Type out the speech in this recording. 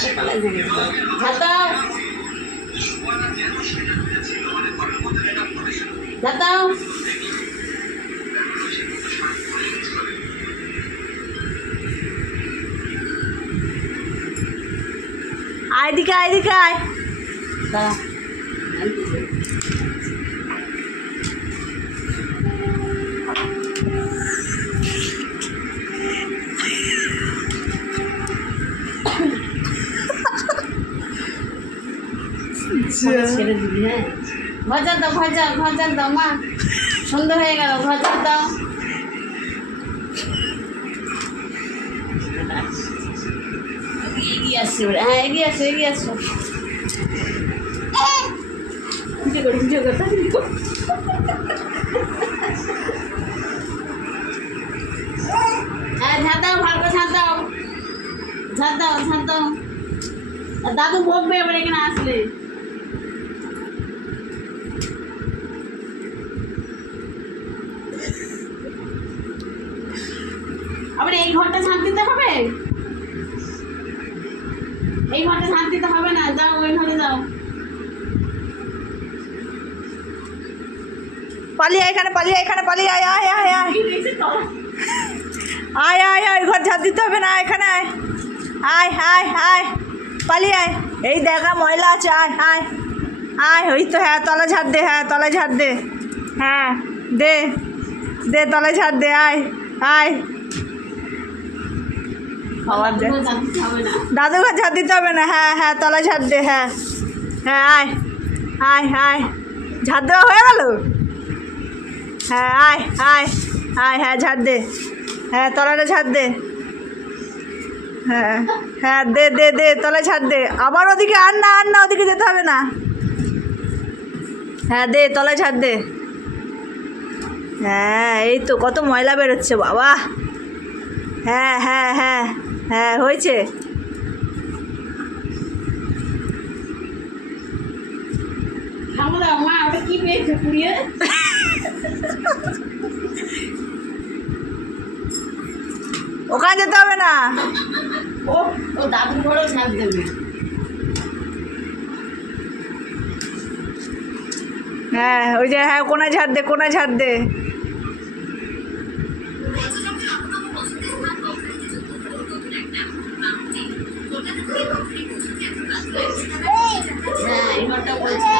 ঝাড় দাও, ঝাড় দাও। এদিকে আয়, এদিকে আয়। দাঁড়া, ছেড়ে দিবি। হ্যাঁ, ভাজা দাও, ভাজা ভাজা দাও মা, সন্ধ্যা হয়ে গেল, ভাজা দাও। এগিয়ে আসছে, হ্যাঁ এগিয়ে আসো, এগিয়ে আসো। ভিডিও করো, ভিডিও করো, ভিডিও করো। হ্যাঁ ঝাড় দাও, ভালো করে ঝাড় দাও, ঝাড় দাও, ঝাড় দাও। আর দাদু বকবে এবার এখানে আসলে। আবার এই ঘরটা ঝাঁট দিতে হবে, এই ঘরটা ঝাঁট দিতে হবে না, যাও ওই ঘরে যাও। পালিয়ে আয় এখানে, পালিয়ে আয় এখানে, পালিয়ে আয়, আয় আয় আয় আয় আয় আয়, ঘর ঝাড় দিতে হবে না, এখানে আয়, আয় আয় আয়, পালিয়ে আয়। এই দেখা ময়লা আছে, আয় আয় আয়। ওই তো, হ্যাঁ তলা ঝাড় দে, হ্যাঁ তলা ঝাড় দে, হ্যাঁ দে দে, তলা ঝাড় দে, আয় আয়। খাবার দে, দাদু ঘর ঝাড় দিতে হবে না, হ্যাঁ হ্যাঁ তলা ঝাড় দে, হ্যাঁ হ্যাঁ আয় আয় আয়। ঝাড় দেওয়া হয়ে গেল, হ্যাঁ আয় আয় আয়, হ্যাঁ ঝাড় দে, হ্যাঁ তলাটা ঝাড় দে, হ্যাঁ হ্যাঁ দে দে দে, তলা ঝাড় দে। আবার ওদিকে আর না, আর না, ওদিকে যেতে হবে না, হ্যাঁ দে তলা ঝাড় দে। হ্যাঁ এই তো কত ময়লা বেরোচ্ছে বাবা। হ্যাঁ হ্যাঁ হ্যাঁ হ্যাঁ হয়েছে। মা ওটা কি পেয়েছে পুড়িয়ে? ওখানে যেতে হবে না, ও ও দাদুর ঘরেও ঝাঁট দেবে। হ্যাঁ ওই যে, হ্যাঁ কোনায় ঝাড় দে, কোনায় ঝাড় দে। হ্যাঁ এই ঘরটা বলছে